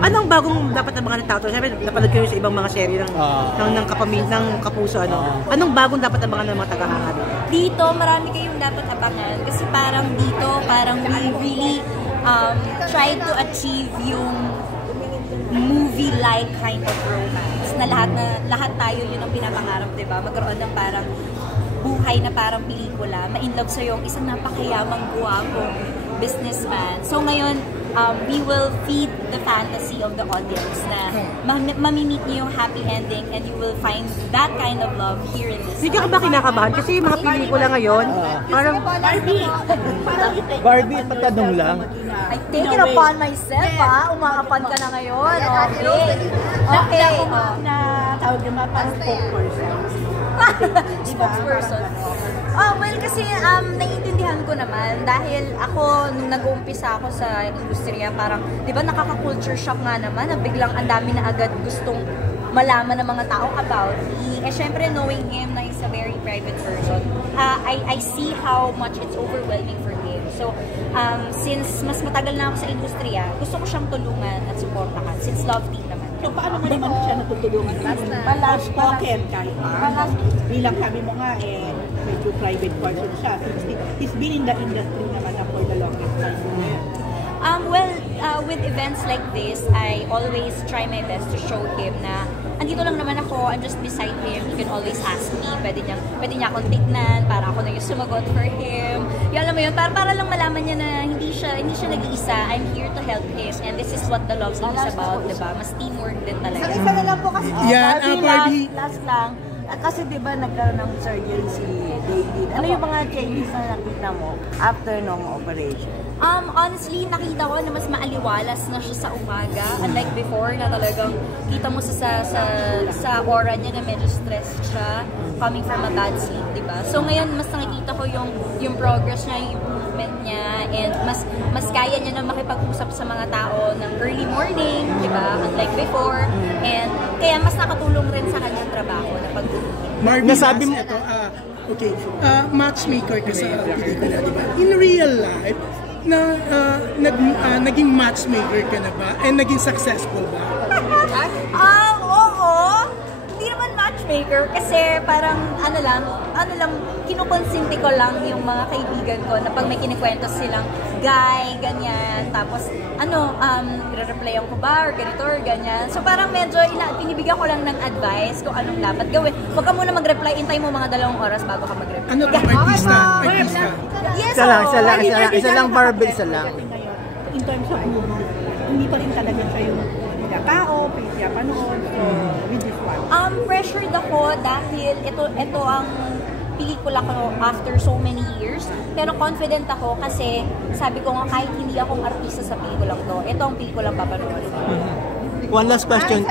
Anong bagong dapat abangan ng tao? Siyempre, napanood kayo sa ibang mga serye ng Kapuso. Anong bagong dapat abangan ng mga tagahanga dito? Dito, marami kayong dapat abangan. Kasi parang we really try to achieve yung movie-like kind of romance. Na lahat tayo yun ang pinapangarap, diba? Magkaroon ng parang buhay na parang pelikula. Ma-inlove sa'yo yung isang napakayamang guwapong businessman. So ngayon, we will feed the fantasy of the audience na mamimit niyo yung happy ending and you will find that kind of love here in this. Hindi ka ba kinakabahan? Kasi yung mga pelikula ngayon, parang Barbie, patanong lang. I take it upon myself, Umaapan ka na ngayon. Okay. Na tawag naman parang spokesperson. Spokesperson. Well, kasi naiintindihan ko naman dahil ako, nung nag-uumpisa ako sa industriya, parang, di ba nakaka-culture shock nga naman na biglang ang dami na agad gustong malaman ng mga tao about me. Eh, syempre, knowing him na he's a very private person, I see how much it's overwhelming for him. So, since mas matagal na ako sa industriya, gusto ko siyang tulungan at supportahan since love team naman. So, paano mo naman siya natutulungan? Spoken kahit bilang sabi mo nga, medyo private person siya. He's been in the industry naman na for the longest time. With events like this, I always try my best to show him na andito lang naman ako, I'm just beside him. He can always ask me, pwede niya akong tignan, para ako na yung sumagot for him. Yung alam mo yun, para lang malaman niya na hindi siya nag-iisa. I'm here to help him, and this is what the love team is about, diba? Mas teamwork din talaga. Isa na lang po kasi, Barbie. last lang, kasi diba nagkaroon ng surgery si David. Ano yung mga changes na nakita mo after nung operation? Honestly, nakita ko na mas maaliwalas na siya sa umaga. Unlike before na talagang kita mo sa aura niya na medyo stressed siya coming from a bad sleep, diba? So ngayon, mas nakikita ko yung progress niya, yung improvement niya, and mas kaya niya na makipag-usap sa mga tao ng early morning, diba? Unlike before. And kaya mas nakatulong rin sa kanyang trabaho na pagtulungan. Marvin, nasabi mo ito, matchmaker ka sa pelikula, diba? In real life, naging matchmaker ka na ba? And naging successful ba? Oo. Hindi naman matchmaker kasi parang ano lang, kinukonsinti ko lang yung mga kaibigan ko na pag may kinikwento silang guy, ganyan, tapos i-replyan ko ba or ganito or ganyan. So parang medyo pinibigyan ko lang ng advice kung anong dapat gawin. Huwag ka muna mag-reply, intay mo mga 2 oras bago ka mag-reply. Ano ba, artista? Yes, Isa lang, Barbie, isa lang. In terms of movie, hindi pa rin talaga siya yung tao, siya panood, so with this one. Pressured ako dahil ito ang pelikula ko after so many years. Pero confident ako kasi sabi ko nga kahit hindi akong artista sa pelikulang to, ito ang pelikulang papanoorin. One last question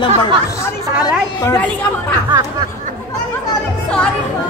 lang, Barbie. Sorry, galing ang pa! Sorry po.